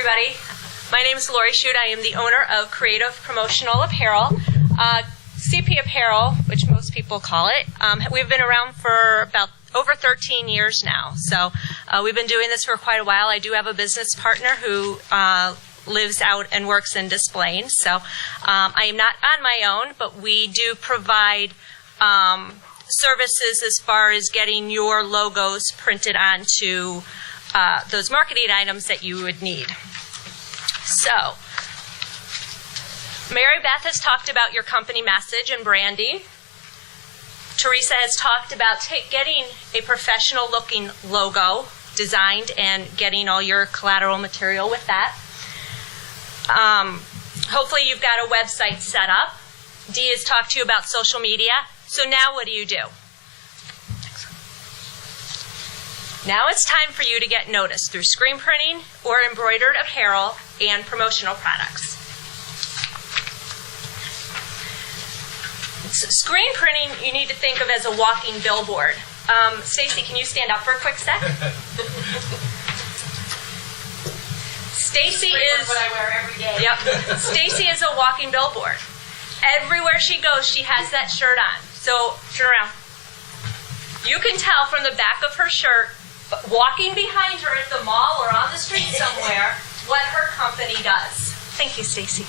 everybody. My name is Lori Shute. I am the owner of Creative Promotional Apparel, CP Apparel, which most people call it. We've been around for about over 13 years now, so we've been doing this for quite a while. I do have a business partner who lives out and works in Des Plaines, so I am not on my own, but we do provide services as far as getting your logos printed onto those marketing items that you would need. So, Mary Beth has talked about your company message and branding. Teresa has talked about getting a professional looking logo designed and getting all your collateral material with that. Hopefully you've got a website set up. Dee has talked to you about social media. So now what do you do? Now it's time for you to get noticed through screen printing or embroidered apparel and promotional products. Screen printing you need to think of as a walking billboard. Stacy, can you stand up for a quick sec? Stacy is what I wear every day. Yep. Stacy is a walking billboard. Everywhere she goes, she has that shirt on. So turn around. You can tell from the back of her shirt, walking behind her at the mall or on the street somewhere, what her company does. Thank you, Stacy.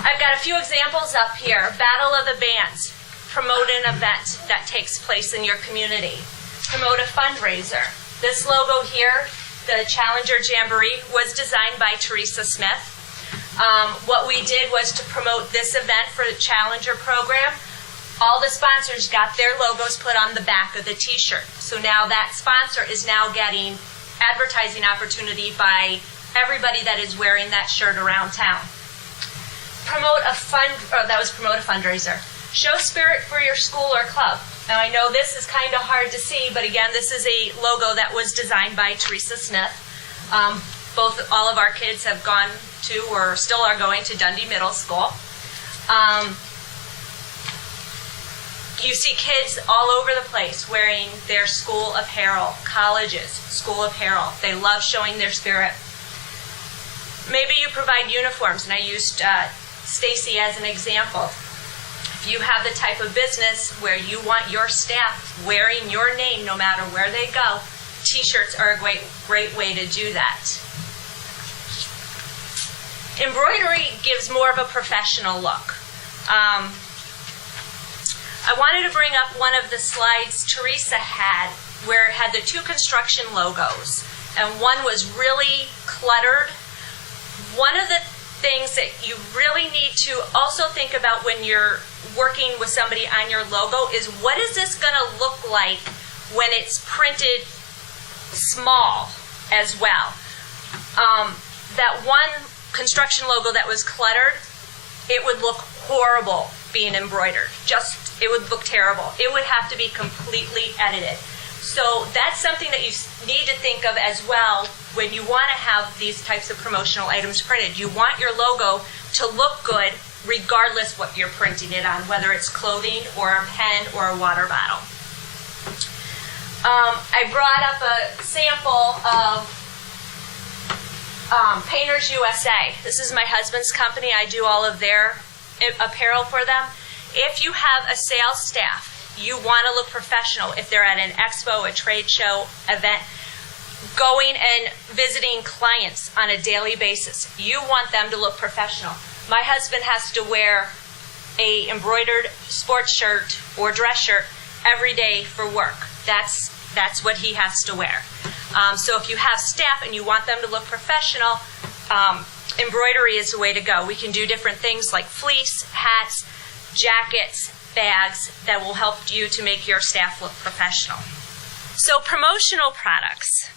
I've got a few examples up here. Battle of the Bands. Promote an event that takes place in your community. Promote a fundraiser. This logo here, the Challenger Jamboree, was designed by Teresa Smith. What we did was to promote this event for the Challenger program. All the sponsors got their logos put on the back of the t-shirt. So now that sponsor is now getting advertising opportunity by everybody that is wearing that shirt around town. Promote a fundraiser. Show spirit for your school or club. Now I know this is kind of hard to see, but again, this is a logo that was designed by Teresa Smith. All of our kids have gone to or still are going to Dundee Middle School. You see kids all over the place wearing their school apparel, colleges, school apparel. They love showing their spirit. Maybe you provide uniforms, and I used Stacy as an example. If you have the type of business where you want your staff wearing your name no matter where they go, t-shirts are a great way to do that. Embroidery gives more of a professional look. I wanted to bring up one of the slides Teresa had where it had the two construction logos, and one was really cluttered. One of the things that you really need to also think about when you're working with somebody on your logo is, what is this going to look like when it's printed small as well? That one construction logo that was cluttered, it would look horrible being embroidered. It would look terrible. It would have to be completely edited. So that's something that you need to think of as well when you want to have these types of promotional items printed. You want your logo to look good regardless what you're printing it on, whether it's clothing or a pen or a water bottle. I brought up a sample of Painters USA. This is my husband's company. I do all of their apparel for them. If you have a sales staff, you want to look professional. If they're at an expo, a trade show, event, going and visiting clients on a daily basis, you want them to look professional. My husband has to wear a embroidered sports shirt or dress shirt every day for work. That's what he has to wear. So if you have staff and you want them to look professional, embroidery is the way to go. We can do different things like fleece, hats, jackets, bags that will help you to make your staff look professional. So promotional products.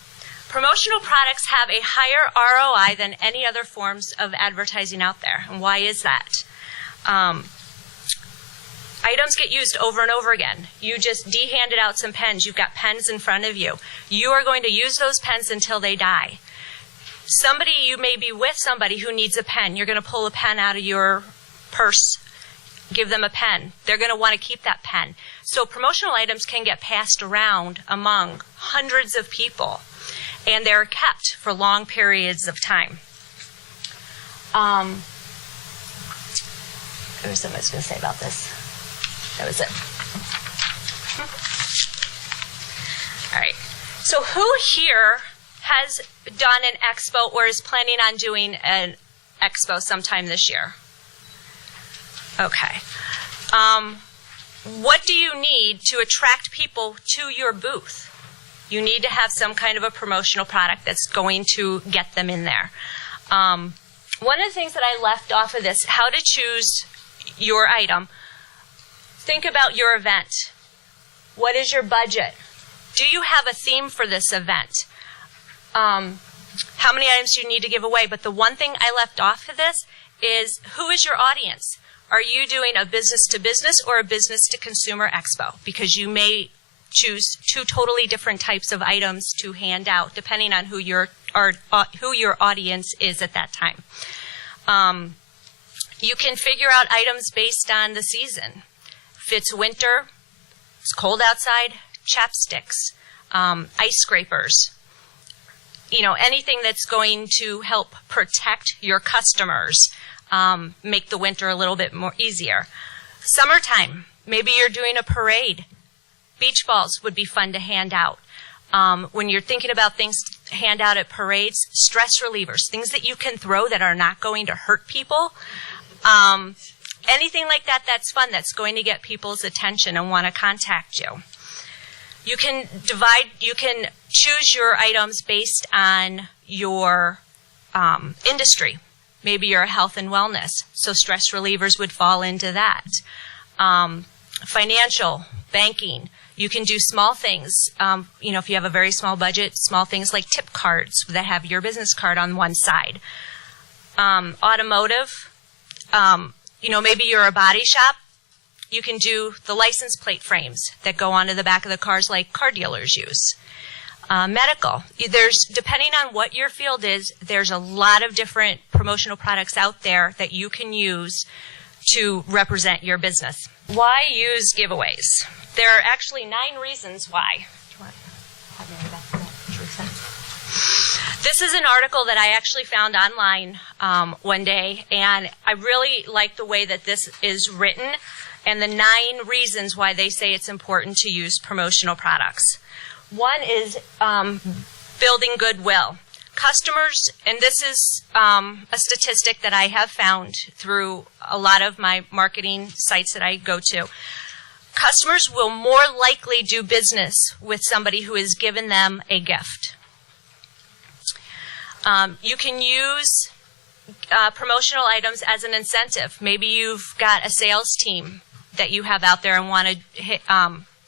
Promotional products have a higher ROI than any other forms of advertising out there. And why is that? Items get used over and over again. You just handed out some pens. You've got pens in front of you. You are going to use those pens until they die. You may be with somebody who needs a pen. You're going to pull a pen out of your purse, give them a pen. They're going to want to keep that pen. So promotional items can get passed around among hundreds of people. and they're kept for long periods of time. There was something I was going to say about this. That was it. All right. So who here has done an expo or is planning on doing an expo sometime this year? Okay. What do you need to attract people to your booth? You need to have some kind of a promotional product that's going to get them in there. One of the things that I left off of this, how to choose your item. Think about your event. What is your budget? Do you have a theme for this event? How many items do you need to give away? But the one thing I left off of this is, who is your audience? Are you doing a business-to-business or a business-to-consumer expo? Because you may choose two totally different types of items to hand out, depending on who your audience is at that time. You can figure out items based on the season. If it's winter, it's cold outside, chapsticks, ice scrapers. You know, anything that's going to help protect your customers, make the winter a little bit more easier. Summertime, maybe you're doing a parade. Beach balls would be fun to hand out. When you're thinking about things to hand out at parades, stress relievers, things that you can throw that are not going to hurt people. Anything like that that's fun, that's going to get people's attention and want to contact you. You can choose your items based on your industry. Maybe you're health and wellness, so stress relievers would fall into that. Financial, banking. You can do small things. If you have a very small budget, small things like tip cards that have your business card on one side. Automotive. Maybe you're a body shop. You can do the license plate frames that go onto the back of the cars like car dealers use. Medical. Depending on what your field is, there's a lot of different promotional products out there that you can use to represent your business. Why use giveaways? There are actually 9 reasons why. This is an article that I actually found online one day, and I really like the way that this is written and the 9 reasons why they say it's important to use promotional products. One is building goodwill. Customers, and this is a statistic that I have found through a lot of my marketing sites that I go to. Customers will more likely do business with somebody who has given them a gift. You can use promotional items as an incentive. Maybe you've got a sales team that you have out there and want to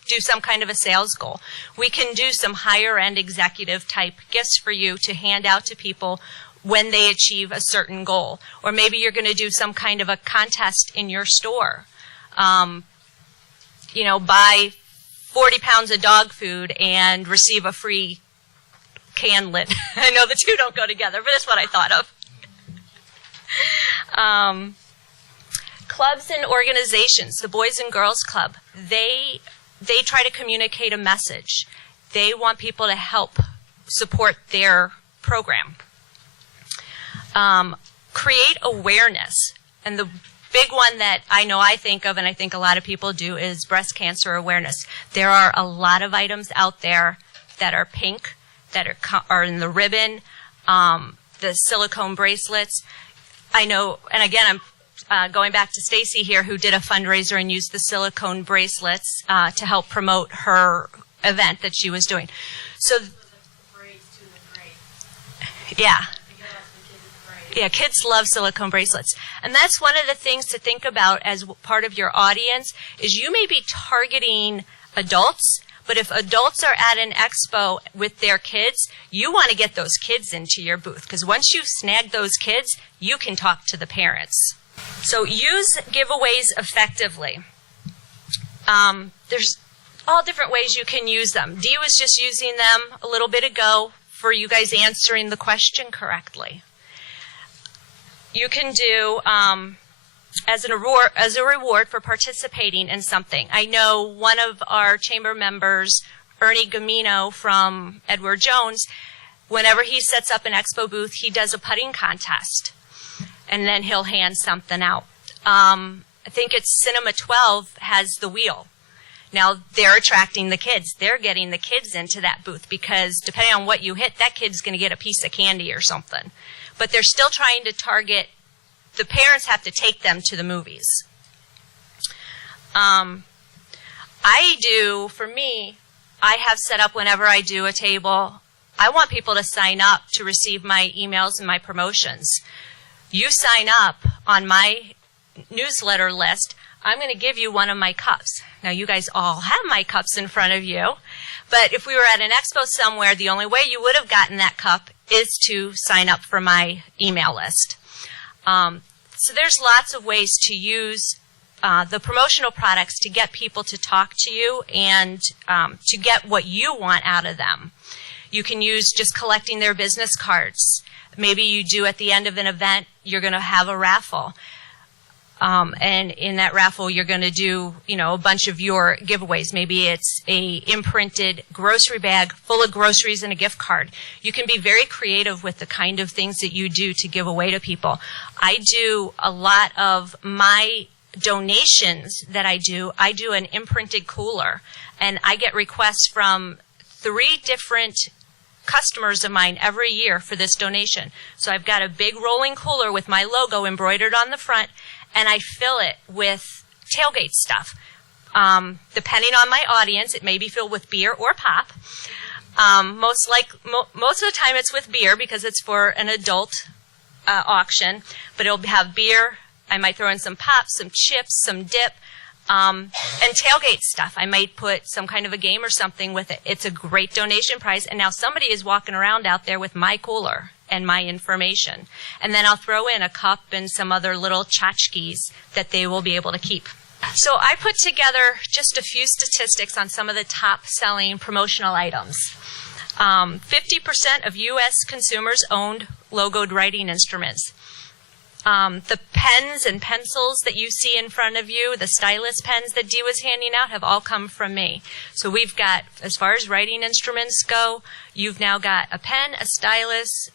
do some kind of a sales goal. We can do some higher-end executive type gifts for you to hand out to people when they achieve a certain goal. Or maybe you're going to do some kind of a contest in your store. Buy 40 pounds of dog food and receive a free can lid. I know the two don't go together, but that's what I thought of. Clubs and organizations, the Boys and Girls Club, they try to communicate a message. They want people to help support their program. Create awareness. And the big one that I think of, and I think a lot of people do, is breast cancer awareness. There are a lot of items out there that are pink, that are in the ribbon, the silicone bracelets. I know, and again, I'm going back to Stacy here, who did a fundraiser and used the silicone bracelets to help promote her event that she was doing. So, yeah. Yeah, kids love silicone bracelets. And that's one of the things to think about as part of your audience, is you may be targeting adults, but if adults are at an expo with their kids, you want to get those kids into your booth, because once you've snagged those kids, you can talk to the parents. So use giveaways effectively. There's all different ways you can use them. Dee was just using them a little bit ago for you guys answering the question correctly. You can do as a reward for participating in something. I know one of our chamber members, Ernie Gamino from Edward Jones, whenever he sets up an expo booth, he does a putting contest, and then he'll hand something out. I think it's Cinema 12 has the wheel. Now, they're attracting the kids. They're getting the kids into that booth because depending on what you hit, that kid's going to get a piece of candy or something. But they're still trying to target, the parents have to take them to the movies. For me, I have set up whenever I do a table, I want people to sign up to receive my emails and my promotions. You sign up on my newsletter list, I'm going to give you one of my cups. Now, you guys all have my cups in front of you, but if we were at an expo somewhere, the only way you would have gotten that cup is to sign up for my email list. So there's lots of ways to use the promotional products to get people to talk to you and to get what you want out of them. You can use just collecting their business cards. Maybe you do at the end of an event, you're going to have a raffle. And in that raffle, you're going to do, a bunch of your giveaways. Maybe it's a imprinted grocery bag full of groceries and a gift card. You can be very creative with the kind of things that you do to give away to people. I do a lot of my donations that I do an imprinted cooler. And I get requests from 3 different customers of mine every year for this donation. So I've got a big rolling cooler with my logo embroidered on the front, and I fill it with tailgate stuff. Depending on my audience, it may be filled with beer or pop. Most of the time it's with beer because it's for an adult auction, but it'll have beer. I might throw in some pop, some chips, some dip, and tailgate stuff. I might put some kind of a game or something with it. It's a great donation prize, and now somebody is walking around out there with my cooler and my information. And then I'll throw in a cup and some other little tchotchkes that they will be able to keep. So I put together just a few statistics on some of the top-selling promotional items. 50% of U.S. consumers owned logoed writing instruments. The pens and pencils that you see in front of you, the stylus pens that Dee was handing out, have all come from me. So we've got, as far as writing instruments go, you've now got a pen, a stylus,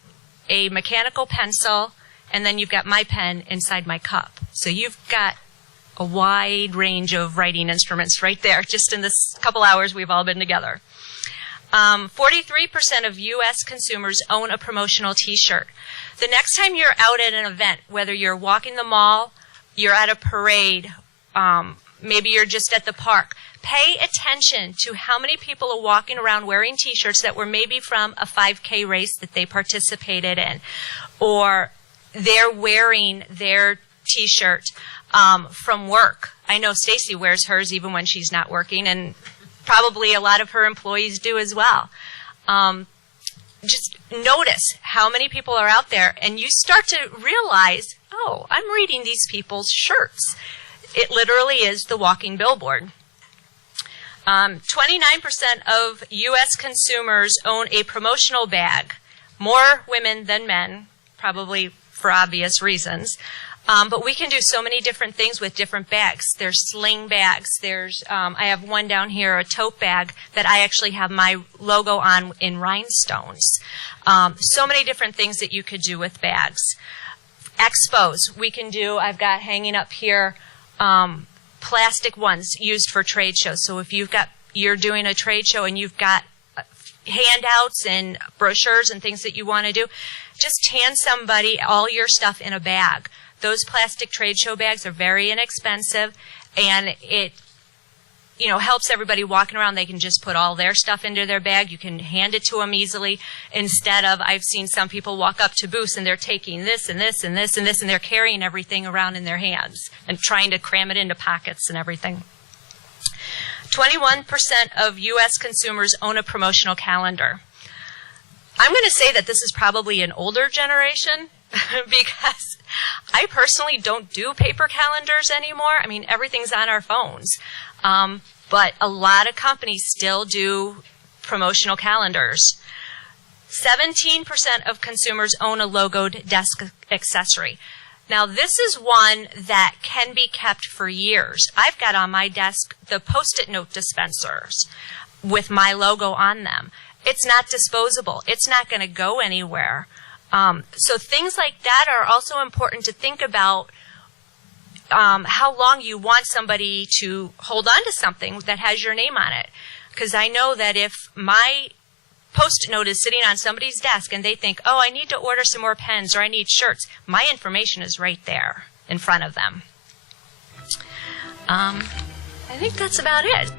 a mechanical pencil, and then you've got my pen inside my cup. So you've got a wide range of writing instruments right there, just in this couple hours we've all been together. 43% of U.S. consumers own a promotional T-shirt. The next time you're out at an event, whether you're walking the mall, you're at a parade, maybe you're just at the park, pay attention to how many people are walking around wearing T-shirts that were maybe from a 5K race that they participated in, or they're wearing their T-shirt from work. I know Stacy wears hers even when she's not working, and probably a lot of her employees do as well. Just notice how many people are out there, and you start to realize, oh, I'm reading these people's shirts. It literally is the walking billboard. 29% of U.S. consumers own a promotional bag. More women than men, probably for obvious reasons. But we can do so many different things with different bags. There's sling bags. I have one down here, a tote bag, that I actually have my logo on in rhinestones. So many different things that you could do with bags. Expos, we can do, I've got hanging up here, plastic ones used for trade shows. So if you're doing a trade show and you've got handouts and brochures and things that you want to do, just hand somebody all your stuff in a bag. Those plastic trade show bags are very inexpensive, and it helps everybody walking around. They can just put all their stuff into their bag. You can hand it to them easily instead of, I've seen some people walk up to booths and they're taking this and this and this and this, and they're carrying everything around in their hands and trying to cram it into pockets and everything. 21% of U.S. consumers own a promotional calendar. I'm going to say that this is probably an older generation because I personally don't do paper calendars anymore. I mean, everything's on our phones. But a lot of companies still do promotional calendars. 17% of consumers own a logoed desk accessory. Now, this is one that can be kept for years. I've got on my desk the Post-it note dispensers with my logo on them. it's not disposable. It's not going to go anywhere. So things like that are also important to think about. How long you want somebody to hold on to something that has your name on it. Because I know that if my Post-it note is sitting on somebody's desk and they think, oh, I need to order some more pens or I need shirts, my information is right there in front of them. I think that's about it.